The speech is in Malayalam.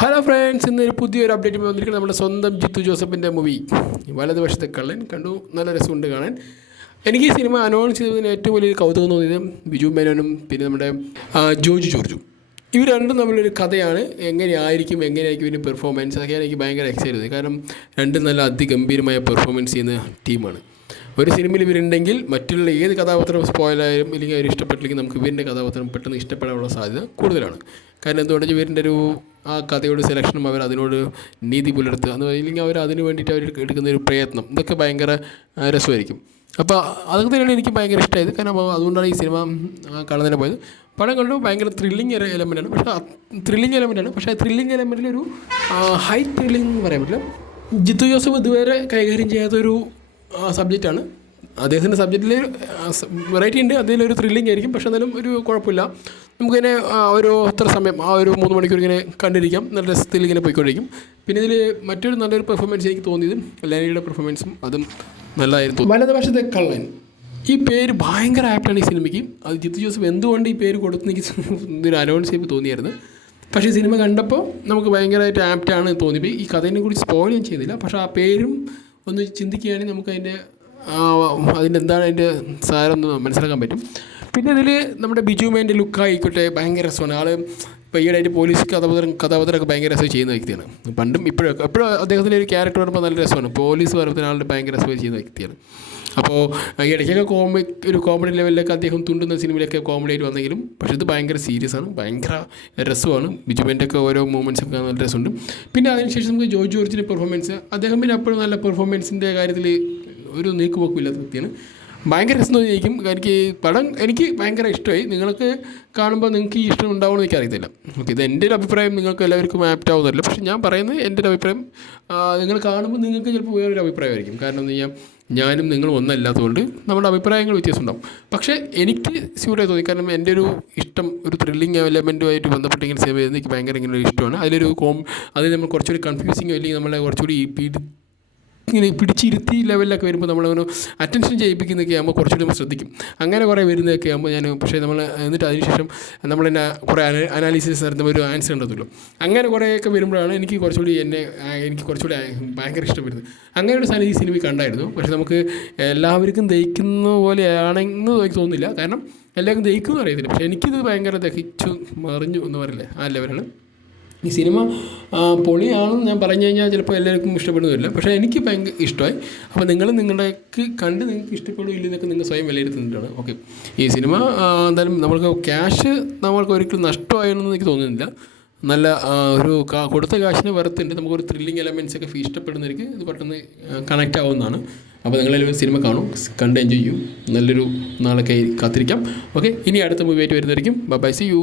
ഹലോ ഫ്രണ്ട്സ്, ഇന്നൊരു പുതിയൊരു അപ്ഡേറ്റ് വന്നിരിക്കുന്നത് നമ്മുടെ സ്വന്തം ജിത്തു ജോസഫിൻ്റെ മൂവി വലതുവശത്തെ കള്ളൻ കണ്ടു. നല്ല രസമുണ്ട് കാണാൻ. എനിക്ക് ഈ സിനിമ അനൗൺസ് ചെയ്തതിന് ഏറ്റവും വലിയൊരു കൗതുകം തോന്നിയത് ബിജു മേനോനും പിന്നെ നമ്മുടെ ജോർജ് ജോർജും. ഇവർ രണ്ടും തമ്മിലൊരു കഥയാണ്. എങ്ങനെയായിരിക്കും ഇതിൻ്റെ പെർഫോമൻസ്, അതൊക്കെയാണ് എനിക്ക് ഭയങ്കര എക്സൈറ്റ് ചെയ്തത്. കാരണം രണ്ടും നല്ല അതിഗംഭീരമായ പെർഫോമൻസ് ചെയ്യുന്ന ടീമാണ്. ഒരു സിനിമയിൽ ഇവരുണ്ടെങ്കിൽ മറ്റുള്ള ഏത് കഥാപാത്രം സ്പോയിലായാലും ഇല്ലെങ്കിൽ അവർ ഇഷ്ടപ്പെട്ടില്ലെങ്കിൽ നമുക്ക് ഇവരുടെ കഥാപാത്രം പെട്ടെന്ന് ഇഷ്ടപ്പെടാനുള്ള സാധ്യത കൂടുതലാണ്. കാരണം എന്തുകൊണ്ടെങ്കിൽ ഇവരുടെ ഒരു ആ കഥയോട് സെലക്ഷനും അവർ അതിനോട് നീതി പുലർത്തുക ഇല്ലെങ്കിൽ അവർ അതിന് വേണ്ടിയിട്ട് അവർ എടുക്കുന്ന ഒരു പ്രയത്നം, ഇതൊക്കെ ഭയങ്കര രസമായിരിക്കും. അപ്പോൾ അതൊക്കെ തന്നെയാണ് എനിക്ക് ഭയങ്കര ഇഷ്ടമായത്. കാരണം അതുകൊണ്ടാണ് ഈ സിനിമ കാണാൻ തന്നെ പോയത്. പടം കണ്ടു. ഭയങ്കര ത്രില്ലിങ് എലമെൻ്റാണ്. പക്ഷേ ത്രില്ലിങ് എലമെൻറ്റിലൊരു ഹൈ ത്രില്ലിംഗ് എന്ന് പറയാൻ പറ്റില്ല. ജിത്തു ജോസഫ് ഇതുവരെ കൈകാര്യം ചെയ്യാത്തൊരു സബ്ജക്റ്റാണ്. അദ്ദേഹത്തിൻ്റെ സബ്ജക്റ്റിൽ വെറൈറ്റി ഉണ്ട്, അതിലൊരു ത്രില്ലിംഗ് ആയിരിക്കും. പക്ഷേ എന്നാലും ഒരു കുഴപ്പമില്ല. നമുക്കിങ്ങനെ ഒരു അത്ര സമയം ഒരു 3 മണിക്കൂർ ഇങ്ങനെ കണ്ടിരിക്കാം. നല്ല രസത്തിൽ ഇങ്ങനെ പോയിക്കൊണ്ടിരിക്കും. പിന്നെ ഇതിൽ മറ്റൊരു നല്ലൊരു പെർഫോമൻസ് എനിക്ക് തോന്നിയത് ലാനിയുടെ പെർഫോമൻസും അതും നല്ലതായിരുന്നു. വലതുവശത്തെ കള്ളൻ, ഈ പേര് ഭയങ്കര ആപ്റ്റാണ് ഈ സിനിമയ്ക്ക്. അത് ജിത്തു ജോസഫ് എന്തുകൊണ്ട് ഈ പേര് കൊടുത്തെന്ന് എനിക്ക് ഇതൊരു അനൗൺസ് ചെയ്ത് തോന്നിയായിരുന്നു. പക്ഷേ സിനിമ കണ്ടപ്പോൾ നമുക്ക് ഭയങ്കരമായിട്ട് ആപ്റ്റാണ് തോന്നിപ്പോയി. ഈ കഥേനെ കുറിച്ച് സ്പോയിൽ ഞാൻ ചെയ്യുന്നില്ല. പക്ഷേ ആ പേരും ഒന്ന് ചിന്തിക്കുകയാണെങ്കിൽ നമുക്ക് അതിൻ്റെ എന്താണ് അതിൻ്റെ സാരമെന്ന് മനസ്സിലാക്കാൻ പറ്റും. പിന്നെ ഇതിൽ നമ്മുടെ ബിജു മേൻ്റെ ലുക്കായിക്കോട്ടെ ഭയങ്കര രസമാണ്. ആൾ ഇപ്പോൾ ഈയിടെയായിട്ട് പോലീസ് കഥാപാത്രമൊക്കെ ഭയങ്കര രസമായി ചെയ്യുന്ന വ്യക്തിയാണ്. പണ്ടും എപ്പോഴും അദ്ദേഹത്തിൻ്റെ ഒരു ക്യാരക്ടർ വരുമ്പോൾ നല്ല രസമാണ്. പോലീസ് പറയുന്ന ആളുടെ ഭയങ്കര രസമായി ചെയ്യുന്ന വ്യക്തിയാണ്. അപ്പോൾ ഇടയ്ക്കൊക്കെ ഒരു കോമഡി ലെവലിലൊക്കെ അദ്ദേഹം തുണ്ടുന്ന സിനിമയിലൊക്കെ കോമഡി ആയിട്ട് വന്നെങ്കിലും പക്ഷേ ഇത് ഭയങ്കര സീരിയസ് ആണ്, ഭയങ്കര രസമാണ്. ബിജു മേൻ്റെ ഒക്കെ ഓരോ മൂവ്മെൻറ്റ്സൊക്കെ നല്ല രസമുണ്ട്. പിന്നെ അതിനുശേഷം നമുക്ക് ജോർജ് ജോർജിൻ്റെ പെർഫോമൻസ്, അദ്ദേഹം പിന്നെ അപ്പോഴും നല്ല പെർഫോമൻസിൻ്റെ കാര്യത്തിൽ ഒരു നീക്കുപോക്കില്ലാത്ത വ്യക്തിയാണ്. ഭയങ്കര രസം തോന്നിയിരിക്കും. എനിക്ക് ഭയങ്കര ഇഷ്ടമായി. നിങ്ങൾക്ക് കാണുമ്പോൾ നിങ്ങൾക്ക് ഈ ഇഷ്ടം ഉണ്ടാവുമെന്ന് എനിക്കറിയത്തില്ല. ഓക്കെ, ഇത് എൻ്റെ ഒരു അഭിപ്രായം, നിങ്ങൾക്ക് എല്ലാവർക്കും ആപ്റ്റ് ആവുന്നില്ല. പക്ഷേ ഞാൻ പറയുന്നത് എൻ്റെ ഒരു അഭിപ്രായം. നിങ്ങൾ കാണുമ്പോൾ നിങ്ങൾക്ക് ചിലപ്പോൾ വേറൊരു അഭിപ്രായമായിരിക്കും. കാരണം എന്താ വെച്ചാൽ ഞാനും നിങ്ങളും ഒന്നല്ലാത്തതുകൊണ്ട് നമ്മുടെ അഭിപ്രായങ്ങൾ വ്യത്യാസം ഉണ്ടാവും. പക്ഷേ എനിക്ക് സ്യൂട്ടായി തോന്നി. കാരണം എൻ്റെ ഒരു ഇഷ്ടം ഒരു ത്രില്ലിങ് എലമെൻറ്റുമായിട്ട് ബന്ധപ്പെട്ട് ഇങ്ങനെ സേവ് ചെയ്യുന്നത് എനിക്ക് ഭയങ്കര ഇങ്ങനെ ഒരു ഇഷ്ടമാണ്. അതിൽ നമ്മൾ കുറച്ചുകൂടി കൺഫ്യൂസിങ് അല്ലെങ്കിൽ നമ്മളെ കുറച്ചുകൂടി ഇങ്ങനെ പിടിച്ചിരുത്തി ലെവലിലൊക്കെ വരുമ്പോൾ നമ്മളൊരു അറ്റൻഷൻ ചെയ്യിപ്പിക്കുന്നതൊക്കെ ആകുമ്പോൾ കുറച്ചുകൂടി നമ്മൾ ശ്രദ്ധിക്കും. അങ്ങനെ കുറേ വരുന്നതൊക്കെ ആകുമ്പോൾ പക്ഷേ നമ്മൾ എന്നിട്ട് അതിനുശേഷം നമ്മൾ തന്നെ കുറേ അനാലിസിസ് നടത്തുമ്പോൾ ഒരു ആൻസർ ഉണ്ടല്ലോ. അങ്ങനെ കുറേയൊക്കെ വരുമ്പോഴാണ് എനിക്ക് കുറച്ചുകൂടി ഭയങ്കര ഇഷ്ടപ്പെടുന്നത്. അങ്ങനെ ഒരു സാധനം ഈ സിനിമ കണ്ടായിരുന്നു. പക്ഷേ നമുക്ക് എല്ലാവർക്കും ദഹിക്കുന്ന പോലെയാണെന്ന് എനിക്ക് തോന്നുന്നില്ല. കാരണം എല്ലാവർക്കും ദഹിക്കുമെന്ന് അറിയത്തില്ല. പക്ഷേ എനിക്കിത് ഭയങ്കര ദഹിച്ചു മറിഞ്ഞു എന്ന് പറയില്ലേ, ആ ലെവലാണ്. ഈ സിനിമ പൊളിയാണെന്ന് ഞാൻ പറഞ്ഞു കഴിഞ്ഞാൽ ചിലപ്പോൾ എല്ലാവർക്കും ഇഷ്ടപ്പെടുന്നില്ല. പക്ഷേ എനിക്ക് ഭയങ്കര ഇഷ്ടമായി. അപ്പോൾ നിങ്ങൾക്ക് നിങ്ങൾക്ക് ഇഷ്ടപ്പെടുകയില്ലെന്നൊക്കെ നിങ്ങൾ സ്വയം വിലയിരുത്തുന്നുണ്ടാണ്. ഓക്കെ, ഈ സിനിമ എന്തായാലും നമ്മൾക്ക് ഒരിക്കലും നഷ്ടമായെന്ന് എനിക്ക് തോന്നുന്നില്ല. നല്ല ഒരു കൊടുത്ത കാശിന് വെറുത്തുണ്ട്. നമുക്കൊരു ത്രില്ലിങ് എലമെൻറ്റ്സ് ഒക്കെ ഇഷ്ടപ്പെടുന്നവർക്ക് ഇത് പെട്ടെന്ന് കണക്റ്റ് ആവുന്നതാണ്. അപ്പോൾ നിങ്ങളെല്ലാവരും സിനിമ കണ്ട് എൻജോയ് ചെയ്യും. നല്ലൊരു നാളൊക്കെ കാത്തിരിക്കാം. ഓക്കെ, ഇനി അടുത്ത മൂവി ആയിട്ട് വരുന്നതായിരിക്കും. Bye, see U.